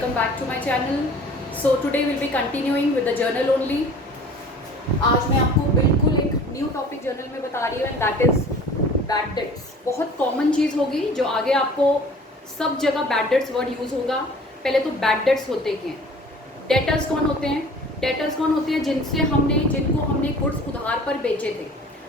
welcome back to my channel. So today we'll be continuing with the journal only. आज मैं आपको बिल्कुल एक न्यू टॉपिक जर्नल में बता रही हूँ and that is bad dates. बहुत कॉमन चीज़ होगी जो आगे आपको सब जगह बैड डेट्स वर्ड यूज़ होगा. पहले तो बैड डेट्स होते क्या हैं? डेटर्स कौन होते हैं? डेटर्स कौन होते हैं? जिनको हमने गुड्स उधार पर बेचे थे.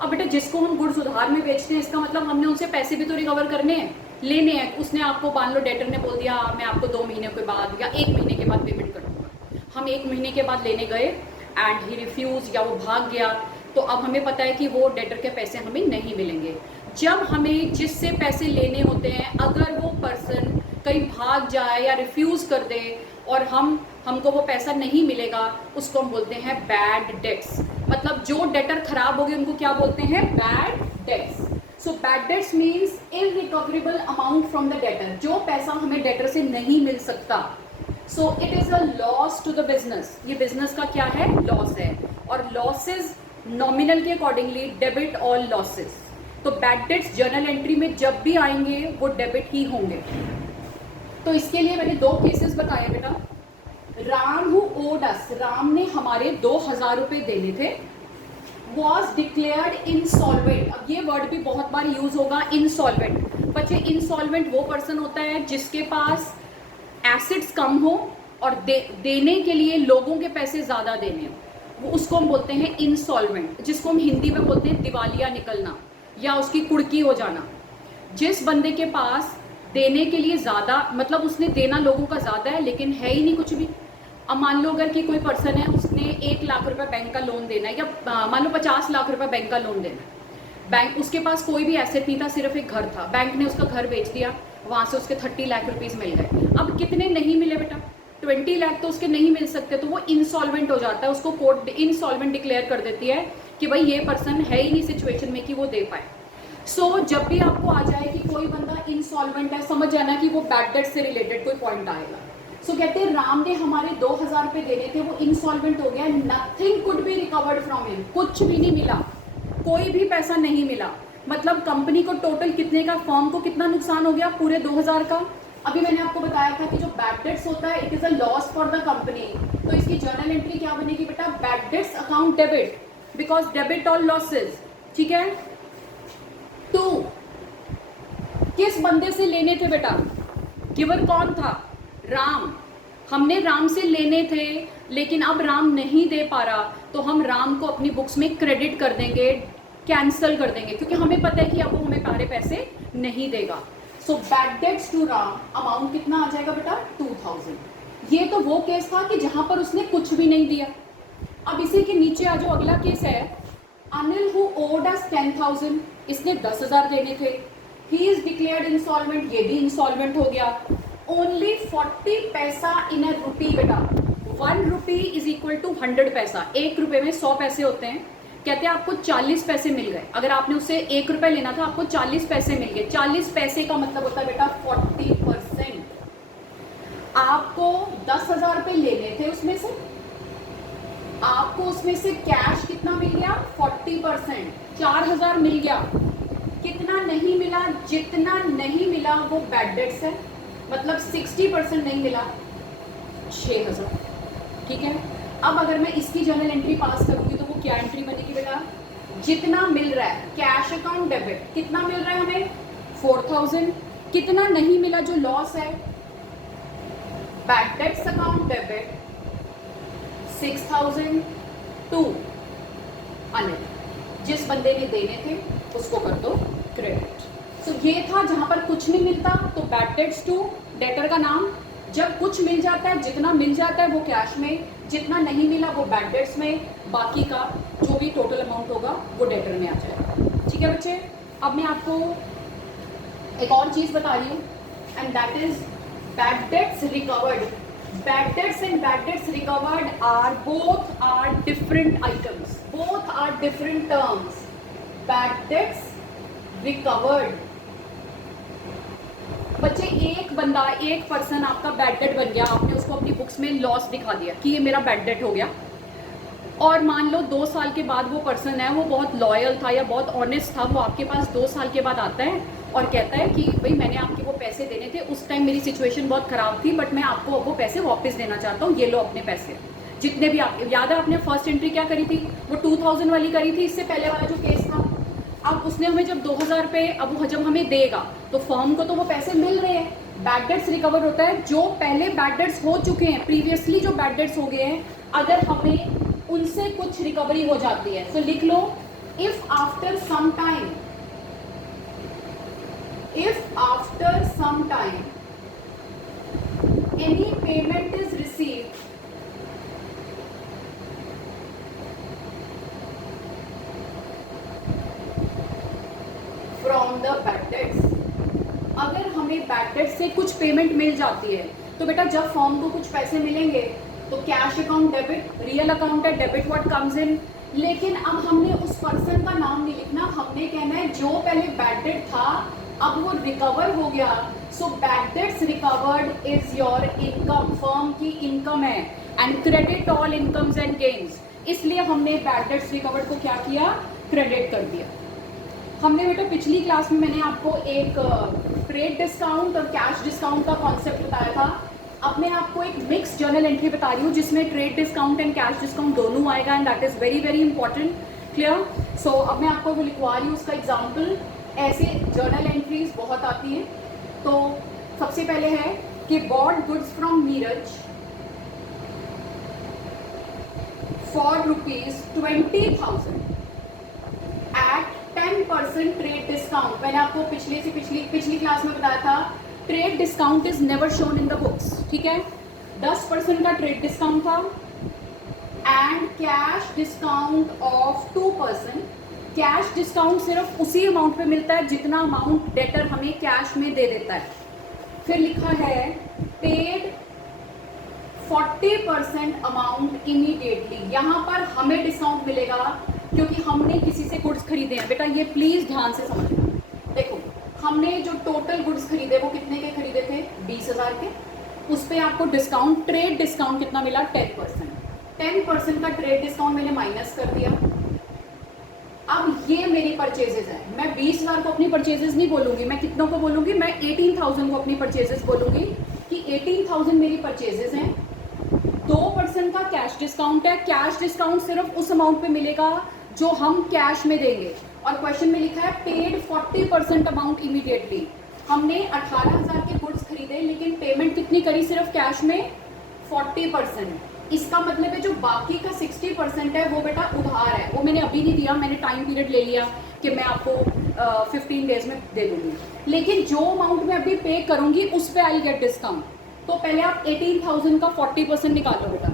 अब बेटा जिसको हम गुड्स उधार में बेचते हैं इसका मतलब हमने उनसे पैसे भी तो रिकवर करने हैं, लेने हैं. उसने आपको मान लो डेटर ने बोल दिया मैं आपको 2 महीने के बाद या 1 महीने के बाद पेमेंट कर दूंगा. हम 1 महीने के बाद लेने गए एंड ही रिफ्यूज़ या वो भाग गया, तो अब हमें पता है कि वो डेटर के पैसे हमें नहीं मिलेंगे. जब हमें जिससे पैसे लेने होते हैं अगर वो पर्सन कहीं भाग जाए या रिफ्यूज़ कर दे और हमको वो पैसा नहीं मिलेगा, उसको हम बोलते हैं बैड डेट्स. मतलब जो डेटर खराब हो गए उनको क्या बोलते हैं? Bad debts. So bad debts means irrecoverable amount from the debtor. जो पैसा हमें डेटर से नहीं मिल सकता. So it is a loss to the business. ये बिजनेस का क्या है? लॉस है. और लॉसेज नॉमिनल के अकॉर्डिंगली डेबिट ऑल लॉसेज. तो बैड डेट्स जर्नल एंट्री में जब भी आएंगे वो डेबिट ही होंगे. तो इसके लिए मैंने 2 केसेस बताए बेटा. राम हु ओड अस, राम ने हमारे 2000 रुपये देने थे, वॉज डिक्लेयर्ड इंसॉल्वेंट. अब ये वर्ड भी बहुत बार यूज होगा, इंसॉल्वेंट. बच्चे इंसॉल्वेंट वो पर्सन होता है जिसके पास एसेट्स कम हो और देने के लिए लोगों के पैसे ज़्यादा देने हो, वो उसको हम बोलते हैं इंसॉल्वेंट. जिसको हम हिंदी में बोलते हैं दिवालिया निकलना या उसकी कुड़की हो जाना. जिस बंदे के पास देने के लिए ज़्यादा, मतलब उसने देना लोगों का ज़्यादा है लेकिन है ही नहीं कुछ भी. अब मान लो अगर कि कोई पर्सन है उसने 1 लाख रुपए बैंक का लोन देना है या मान लो 50 लाख रुपए बैंक का लोन देना है. बैंक उसके पास कोई भी एसेट नहीं था, सिर्फ एक घर था. बैंक ने उसका घर बेच दिया, वहाँ से उसके 30 लाख रुपीज़ मिल गए. अब कितने नहीं मिले बेटा? 20 लाख तो उसके नहीं मिल सकते, तो वो इंसॉल्वेंट हो जाता है. उसको कोर्ट इंसॉल्वेंट डिक्लेयर कर देती है कि भाई ये पर्सन है ही नहीं सिचुएशन में कि वो दे पाए. सो जब भी आपको आ जाए कि कोई बंदा इंसॉल्वेंट है, समझ जाना कि वो बैड डेट से रिलेटेड कोई पॉइंट आएगा. सो कहते हैं राम ने हमारे 2000 रुपये देने थे, वो इंसॉल्वेंट हो गया. Nothing could be recovered from him. कुछ भी नहीं मिला, कोई भी पैसा नहीं मिला. मतलब कंपनी को टोटल कितने का, फर्म को कितना नुकसान हो गया? पूरे 2000 का. अभी मैंने आपको बताया था कि जो बैड डेट्स होता है it is a loss for the company. तो इसकी जर्नल एंट्री क्या बनेगी बेटा? Bad debts account debit, because debit all losses. ठीक है. 2, किस बंदे से लेने थे बेटा? गिवर कौन था? राम. हमने राम से लेने थे लेकिन अब राम नहीं दे पा रहा, तो हम राम को अपनी बुक्स में क्रेडिट कर देंगे, कैंसिल कर देंगे, क्योंकि हमें पता है कि अब वो हमें सारे पैसे नहीं देगा. So bad debts to Ram amount कितना आ जाएगा बेटा? 2000. ये तो वो केस था कि जहां पर उसने कुछ भी नहीं दिया. अब इसी के नीचे आ जो अगला केस है, अनिल हु ओड अस 10,000. इसने 10,000 देने थे, ही इज डिक्लेयर्ड इंसॉल्वेंट. ये भी इंसॉल्वेंट हो गया. ओनली 40 पैसा इन अ रुपी बेटा. 1 रुपी इज इक्वल टू 100 पैसा. 1 रुपये में 100 पैसे होते हैं. कहते हैं आपको 40 पैसे मिल गए. अगर आपने उससे 1 रुपये लेना था, आपको 40 पैसे मिल गए. 40 पैसे का मतलब होता है बेटा 40%. आपको 10,000 रुपये लेने थे, उसमें से आपको उसमें से कैश कितना मिल गया? 40%. 4,000 मिल गया. कितना नहीं मिला? जितना नहीं मिला वो बैड डेट्स है. मतलब 60% नहीं मिला, 6,000. ठीक है. अब अगर मैं इसकी जर्नल एंट्री पास करूंगी तो वो क्या एंट्री बनेगी बेटा? जितना मिल रहा है कैश अकाउंट डेबिट, कितना मिल रहा है हमें? 4,000. कितना नहीं मिला जो लॉस है? Bad debts account debit 6,000 to Anil. जिस बंदे ने देने थे उसको कर दो क्रेडिट. सो ये था जहां पर कुछ नहीं मिलता तो बैड डेट्स टू. डेटर का नाम. जब कुछ मिल जाता है, जितना मिल जाता है वो कैश में, जितना नहीं मिला वो बैड डेट्स में, बाकी का जो भी टोटल अमाउंट होगा वो डेटर में आ जाएगा. ठीक है बच्चे. अब मैं आपको एक और चीज़ बता रही हूँ and that is bad debts recovered. Bad debts and bad debts recovered are both are different items, both are different terms. Bad debts recovered. बच्चे एक बंदा, एक पर्सन आपका बैड डेट बन गया, आपने उसको अपनी बुक्स में लॉस दिखा दिया कि ये मेरा बैड डेट हो गया. और मान लो 2 साल के बाद वो पर्सन है, वो बहुत लॉयल था या बहुत ऑनेस्ट था, वो आपके पास 2 साल के बाद आता है और कहता है कि भाई मैंने आपके वो पैसे देने थे, उस टाइम मेरी सिचुएशन बहुत ख़राब थी, बट मैं आपको अब वो पैसे वापस देना चाहता हूँ, ये लो अपने पैसे जितने भी आप। याद है आपने फर्स्ट एंट्री क्या करी थी? वो 2000 वाली करी थी, इससे पहले वाला जो केस था। अब उसने हमें जब 2000 पे, अब वो जब हमें देगा तो फर्म को तो वो पैसे मिल रहे हैं, बैड डेट्स रिकवर होता है। जो पहले बैड डेट्स हो चुके हैं, प्रीवियसली जो बैड डेट्स हो गए हैं, अगर हमें उनसे कुछ रिकवरी हो जाती है, तो लिख लो if after some time, if after some time any payment is received from the bad debts, अगर हमें बैड डेट से कुछ पेमेंट मिल जाती है, तो बेटा जब फर्म को कुछ पैसे मिलेंगे तो cash account debit, real account है डेबिट व्हाट कम्स इन। लेकिन अब हमने उस पर्सन का नाम नहीं लिखना, हमने कहना है जो पहले बैड डेट था अब वो रिकवर हो गया, सो bad debts recovered is your income, firm की इनकम है, and credit all incomes and gains. इसलिए हमने बैड डेट्स रिकवर्ड को क्या किया? क्रेडिट कर दिया। हमने बेटा पिछली क्लास में मैंने आपको एक ट्रेड डिस्काउंट और कैश डिस्काउंट का कॉन्सेप्ट बताया था। अब मैं आपको एक मिक्स जर्नल एंट्री बता रही हूँ जिसमें trade discount and cash discount दोनों आएगा, and that is very very important. Clear? So अब मैं आपको वो लिखवा रही हूँ उसका एग्जाम्पल। ऐसे जर्नल एंट्रीज बहुत आती हैं। तो सबसे पहले है कि bought goods from Neeraj for ₹20,000 at 10% trade discount. मैंने आपको पिछली क्लास में बताया था trade discount is never shown in the books, ठीक है। 10% का ट्रेड डिस्काउंट था and cash discount of 2%। Cash discount सिर्फ उसी अमाउंट पे मिलता है जितना अमाउंट डेटर हमें कैश में दे देता है। फिर लिखा है पेड 40% अमाउंट इमीडिएटली। यहाँ पर हमें डिस्काउंट मिलेगा क्योंकि हमने किसी से गुड्स खरीदे हैं। बेटा ये प्लीज ध्यान से समझना। देखो हमने जो टोटल गुड्स खरीदे वो कितने के खरीदे थे? 20,000 के। उस पर आपको डिस्काउंट, ट्रेड डिस्काउंट कितना मिला? 10%। 10% का ट्रेड डिस्काउंट मैंने माइनस कर दिया। अब ये मेरी परचेजेस है। मैं 20,000 को अपनी परचेजेस नहीं बोलूंगी, मैं कितनों को बोलूंगी? मैं 18,000 को अपनी परचेजेस बोलूंगी कि 18,000 मेरी परचेजेस हैं। 2% का कैश डिस्काउंट है। कैश डिस्काउंट सिर्फ उस अमाउंट पे मिलेगा जो हम कैश में देंगे, और क्वेश्चन में लिखा है पेड 40% अमाउंट इमीडिएटली। हमने 18,000 के गुड्स खरीदे लेकिन पेमेंट कितनी करी? सिर्फ कैश में 40%। इसका मतलब है जो बाकी का 60% है वो बेटा उधार है, वो मैंने अभी नहीं दिया, मैंने टाइम पीरियड ले लिया कि मैं आपको 15 डेज में दे दूंगी। लेकिन जो अमाउंट मैं अभी पे करूंगी उस पर आई गेट डिस्काउंट। तो पहले आप 18,000 का 40% निकालो बेटा।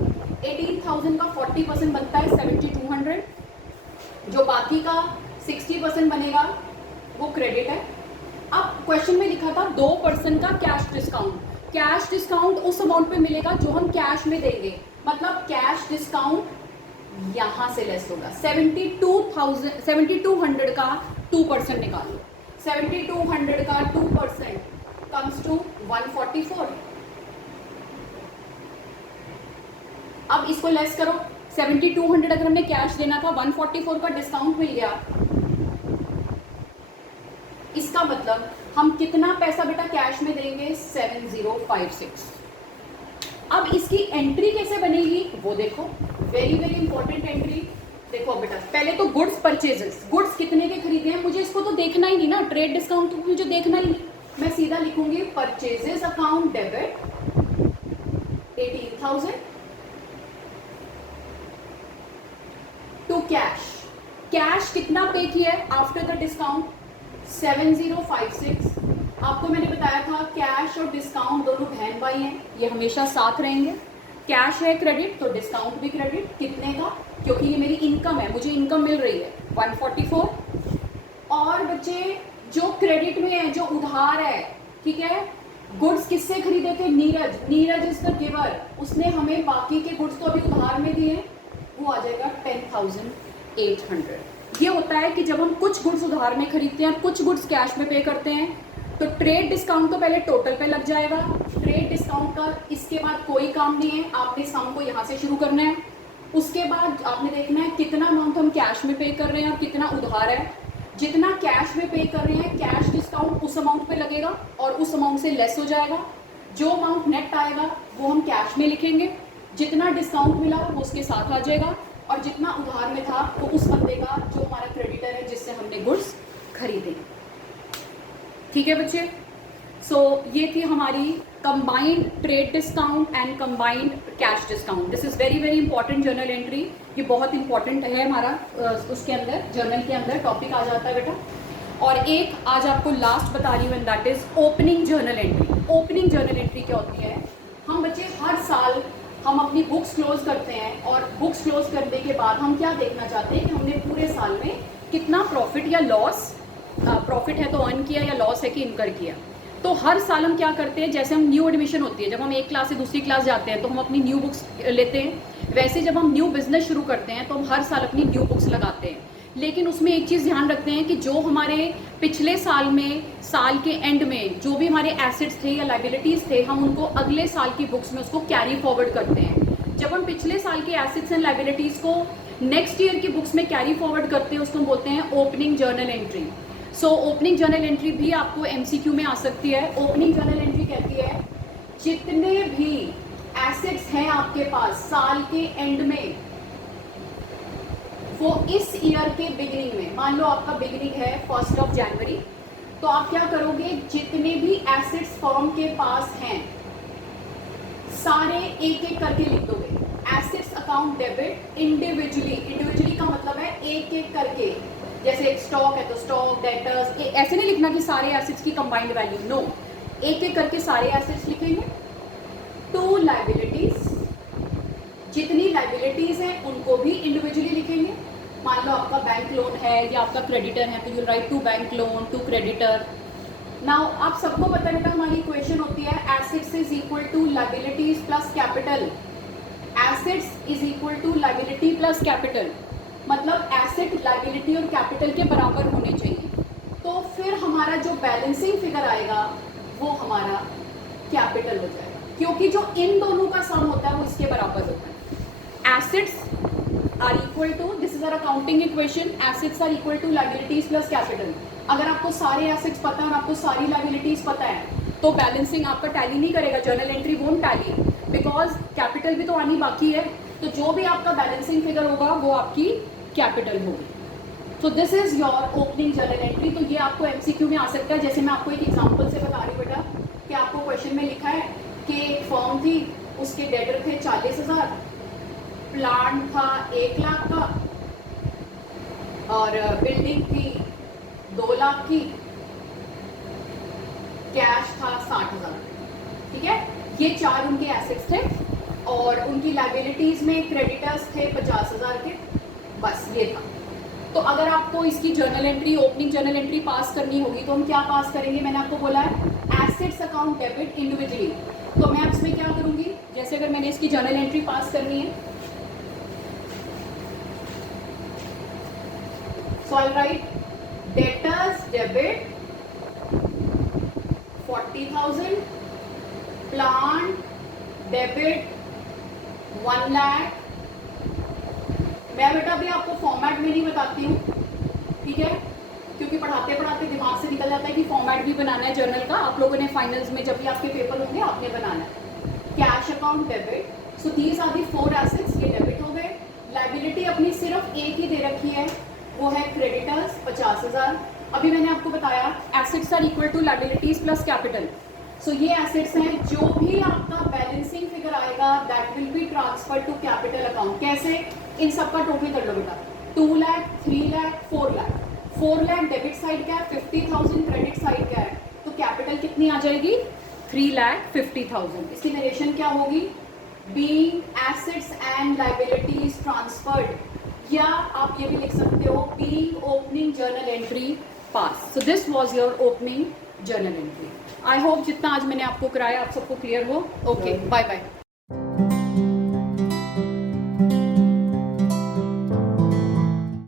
18,000 का 40% बनता है 7,200। जो बाकी का 60% बनेगा वो क्रेडिट है। अब क्वेश्चन में लिखा था 2% का कैश डिस्काउंट। कैश डिस्काउंट उस अमाउंट पे मिलेगा जो हम कैश में देंगे, मतलब कैश डिस्काउंट यहां से लेस होगा। 7,200 का 2% निकालो। 7,200 का 2% कम्स टू 144। अब इसको लेस करो। 7,200 अगर हमने कैश देना था, 144 का डिस्काउंट मिल गया, इसका मतलब हम कितना पैसा बेटा कैश में देंगे? 7056। अब इसकी एंट्री कैसे बनेगी वो देखो, वेरी वेरी इंपॉर्टेंट एंट्री। देखो बेटा पहले तो गुड्स परचेजेस, गुड्स कितने के खरीदे हैं मुझे इसको तो देखना ही नहीं ना, ट्रेड डिस्काउंट तो मुझे देखना ही नहीं। मैं सीधा लिखूंगी purchases account debit 18,000 to cash. Cash कितना पे किया है आफ्टर द डिस्काउंट? 7056। आपको मैंने बताया था कैश और डिस्काउंट दोनों बहन भाई हैं, ये हमेशा साथ रहेंगे। कैश है क्रेडिट तो डिस्काउंट भी क्रेडिट। कितने का? क्योंकि ये मेरी इनकम है, मुझे इनकम मिल रही है 144। और बच्चे जो क्रेडिट में है, जो उधार है, ठीक है, गुड्स किससे खरीदे थे? Neeraj. Neeraj is the giver, उसने हमें बाकी के गुड्स तो अभी उधार में दिए, वो आ जाएगा 10,800। ये होता है कि जब हम कुछ गुड्स उधार में खरीदते हैं, कुछ गुड्स कैश में पे करते हैं, तो ट्रेड डिस्काउंट तो पहले टोटल पे लग जाएगा। ट्रेड डिस्काउंट का इसके बाद कोई काम नहीं है, आपने सम को यहाँ से शुरू करना है। उसके बाद आपने देखना है कितना अमाउंट हम कैश में पे कर रहे हैं और कितना उधार है। जितना कैश में पे कर रहे हैं कैश डिस्काउंट उस अमाउंट पे लगेगा और उस अमाउंट से लेस हो जाएगा। जो अमाउंट नेट आएगा वो हम कैश में लिखेंगे, जितना डिस्काउंट मिला वो उसके साथ आ जाएगा, और जितना उधार में था वो उस बंदे का जो हमारा क्रेडिटर है जिससे हमने गुड्स खरीदे। ठीक है बच्चे? सो ये थी हमारी combined trade discount and combined cash discount. This is very very important journal entry. ये बहुत इंपॉर्टेंट है हमारा उसके अंदर, जर्नल के अंदर टॉपिक आ जाता है बेटा। और एक आज आपको लास्ट बता रही हूँ and that is opening journal entry. Opening journal entry क्या होती है? हम बच्चे हर साल हम अपनी बुक्स क्लोज करते हैं और बुक्स क्लोज करने के बाद हम क्या देखना चाहते हैं कि हमने पूरे साल में कितना प्रॉफिट या लॉस, प्रॉफिट है तो अर्न किया या लॉस है कि इनकर किया। तो हर साल हम क्या करते हैं, जैसे हम न्यू एडमिशन होती है, जब हम एक क्लास से दूसरी क्लास जाते हैं तो हम अपनी न्यू बुक्स लेते हैं। वैसे जब हम न्यू बिजनेस शुरू करते हैं तो हम हर साल अपनी न्यू बुक्स लगाते हैं। लेकिन उसमें एक चीज़ ध्यान रखते हैं कि जो हमारे पिछले साल में, साल के एंड में जो भी हमारे एसेट्स थे या लाइबिलिटीज़ थे, हम उनको अगले साल की बुक्स में उसको कैरी फॉरवर्ड करते हैं। जब हम पिछले साल के एसेट्स एंड लाइबिलिटीज़ को नेक्स्ट ईयर की बुक्स में कैरी फॉरवर्ड करते हैं उसको हम बोलते हैं opening journal entry. So opening journal entry भी आपको एमसीक्यू में आ सकती है। ओपनिंग जर्नल एंट्री कहती है जितने भी एसेट्स हैं आपके पास साल के एंड में, वो इस ईयर के बिगिनिंग में, मान लो आपका बिगिनिंग है 1 जनवरी, तो आप क्या करोगे, जितने भी एसेट्स फर्म के पास हैं सारे एक एक करके लिख दोगे। Assets account debit individually, individually का मतलब है एक एक करके। जैसे एक स्टॉक है तो स्टॉक, डेटर्स, ऐसे नहीं लिखना कि सारे एसेट्स की कंबाइंड वैल्यू, नो, एक एक करके सारे एसेट्स लिखेंगे। टू लाइबिलिटीज, जितनी लाइबिलिटीज हैं उनको भी इंडिविजुअली लिखेंगे। मान लो आपका बैंक लोन है या आपका क्रेडिटर है तो you write to bank loan to creditor. Now आप सबको पता है हमारी इक्वेशन होती है assets is equal to liabilities plus capital. Assets is equal to liability plus capital, मतलब एसेट, लाइबिलिटी और कैपिटल के बराबर होने चाहिए। तो फिर हमारा जो बैलेंसिंग फिगर आएगा वो हमारा कैपिटल हो जाएगा, क्योंकि जो इन दोनों का सम होता है वो इसके बराबर होता है। Assets are equal to, this is our accounting equation, assets are equal to liabilities plus capital. अगर आपको सारे एसेट्स पता है और आपको सारी लाइबिलिटीज पता है तो बैलेंसिंग आपका टैली नहीं करेगा, journal entry won't tally, because capital भी तो आनी बाकी है। तो जो भी आपका बैलेंसिंग फिगर होगा वो आपकी कैपिटल होगी। So this is your opening journal entry. तो ये आपको एमसीक्यू में आ सकता है। जैसे मैं आपको एक एग्जांपल से बता रही हूँ बेटा कि आपको क्वेश्चन में लिखा है कि एक फर्म थी, उसके डेटर थे 40,000, प्लांट था 1 लाख का और बिल्डिंग थी 2 लाख की, कैश था 60,000। ठीक है, ये 4 उनके एसेट्स थे और उनकी लाइबिलिटीज में क्रेडिटर्स थे 50,000 के, बस ये था। तो अगर आपको इसकी journal entry, opening journal entry pass करनी होगी तो हम क्या पास करेंगे, मैंने आपको बोला है एसेट्स अकाउंट डेबिट इंडिविजुअली। तो मैं इसमें क्या करूंगी, जैसे अगर मैंने इसकी जर्नल एंट्री पास करनी है, so I write debtors debit 40,000, plant debit 1 lakh. मैं बेटा अभी आपको फॉर्मेट में नहीं बताती हूँ, ठीक है, क्योंकि पढ़ाते पढ़ाते दिमाग से निकल जाता है कि फॉर्मेट भी बनाना है जर्नल का। आप लोगों ने फाइनल्स में जब भी आपके पेपर होंगे आपने बनाना है। Cash account debit, so these are the 4 assets, ये डेबिट हो गए। लाइबिलिटी अपनी सिर्फ एक ही दे रखी है, वो है क्रेडिटर्स 50,000। अभी मैंने आपको बताया assets are equal to liabilities plus capital. So ये एसेट्स हैं, जो भी आपका बैलेंसिंग फिगर आएगा that will be transfer to capital account. कैसे, इन सब का टोटल कर लो बेटा, 2 लाख, 3 लाख, 4 लाख। 4 लाख डेबिट साइड का है, 50,000 क्रेडिट साइड का है, तो कैपिटल कितनी आ जाएगी, 3,50,000। इसकी नरेशन क्या होगी, being assets and liabilities transferred, या आप ये भी लिख सकते हो being opening journal entry pass. So this was your opening journal entry. I hope जितना आज मैंने आपको कराया आप सबको क्लियर हो। Okay, bye bye.